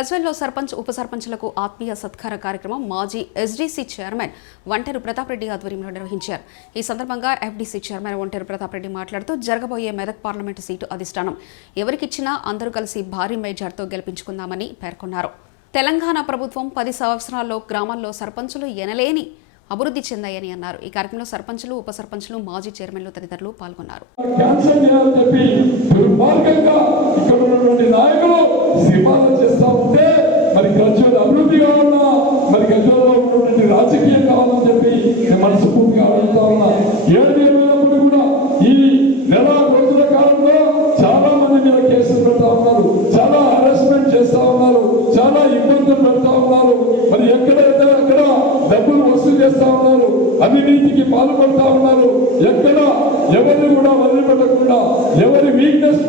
గజ్వేల్లో సర్పంచ్ ఉప సర్పంచ్లకు ఆత్మీయ సత్కార కార్యక్రమం మాజీ ఎస్డీసీ చైర్మన్ వంటేరు ప్రతాప్ రెడ్డి ఆధ్వర్యంలో నిర్వహించారు. ఈ సందర్భంగా ఎఫ్డీసీ చైర్మన్ వంటేరు ప్రతాప్ రెడ్డి మాట్లాడుతూ జరగబోయే మెదక్ పార్లమెంటు సీటు అధిష్టానం ఎవరికిచ్చినా అందరూ కలిసి భారీ మెజార్టీతో గెలిపించుకుందామని పేర్కొన్నారు. తెలంగాణ ప్రభుత్వం 10 సంవత్సరాల్లో గ్రామాల్లో సర్పంచులు ఎనలేని అభివృద్ధి చెందాయని అన్నారు. ఈ కార్యక్రమంలో సర్పంచులు ఉప సర్పంచులు మాజీ చైర్మన్లు తదితరులు పాల్గొన్నారు. రాజకీయం కావాలని చెప్పి మనస్ఫూర్తిగా అడుగుతా ఉన్నా. 7 ఏళ్ళప్పుడు కూడా ఈ నెల రోజుల కాలంలో చాలా మంది మీద కేసులు పెడతా ఉన్నారు, చాలా హరాస్మెంట్ చేస్తా ఉన్నారు, చాలా ఇబ్బందులు పెడతా ఉన్నారు. మరి ఎక్కడైతే అక్కడ డబ్బులు వసూలు చేస్తా ఉన్నారు, అవినీతికి పాల్పడతా ఉన్నారు. ఎక్కడ ఎవరిని కూడా వదిలిపెట్టకుండా ఎవరి వీక్నెస్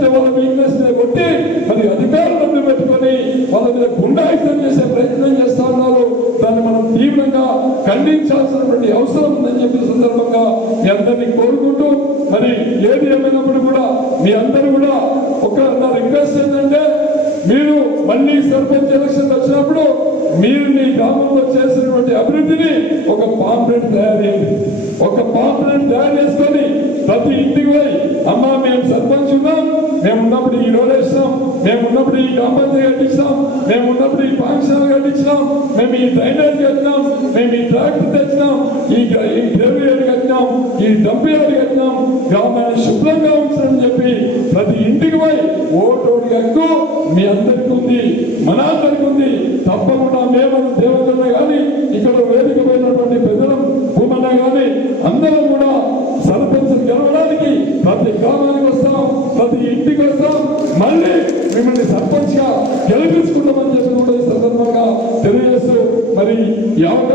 కొట్టి మరి అధికారులను పెట్టుకొని వాళ్ళ మీద గుండాయితం చేసే ప్రయత్నం చేస్తా ఉన్నారు. దాన్ని మనం తీవ్రంగా ఖండించాల్సినటువంటి అవసరం ఉందని చెప్పిన సందర్భంగా మీ అందరినీ కోరుకుంటూ, మరి ఏది ఏమైనప్పుడు కూడా మీ అందరూ కూడా నా రిక్వెస్ట్ ఏంటంటే, మీరు మళ్ళీ సర్పంచ్ ఎలక్షన్ వచ్చినప్పుడు మీరు మీ గ్రామంలో చేసినటువంటి అభివృద్ధిని ఒక పాంప్లెట్ తయారు చేయండి. ఒక పాంప్లెట్ తయారు చేసుకొని ప్రతి ఇంటికి పోయి, అమ్మ మేము సర్పంచ్ ఉన్నాం, మేము ఉన్నప్పుడు ఈ రోడ్ వేసినాం, మేము ఉన్నప్పుడు ఈ గ్రామ పంచాయతీ కట్టించాం, మేము ఉన్నప్పుడు ఈ పాఠశాల కట్టించినాం, మేము ఈ డ్రైనేజ్ కట్టినాం, మేము ఈ ట్రాక్టర్ తెచ్చినాం, ఈ గ్రేవీ యార్డ్ కట్టినాం, ఈ డంప్ యార్డ్ కట్టినాం, గ్రామాన్ని శుభ్రంగా ఉంచాలని చెప్పి ప్రతి ఇంటికి పోయి ఓటు హక్కు మీ అందరికీ ఉంది, మన అందరికీ ఉంది. తప్పకుండా మేము దేవతన్న కానీ ఇక్కడ వేదిక పోయినటువంటి పెద్దలం భూమన్న కానీ అందరం కూడా సర్పంచ్ గెలవడానికి ప్రతి గ్రామానికి వస్తాం, ప్రతి ఇంటికి వస్తాం, మళ్ళీ మిమ్మల్ని సర్పంచ్ గా గెలిపించుకుంటామని చెప్పి కూడా ఈ సందర్భంగా తెలియజేస్తూ మరి ఈ అవకాశం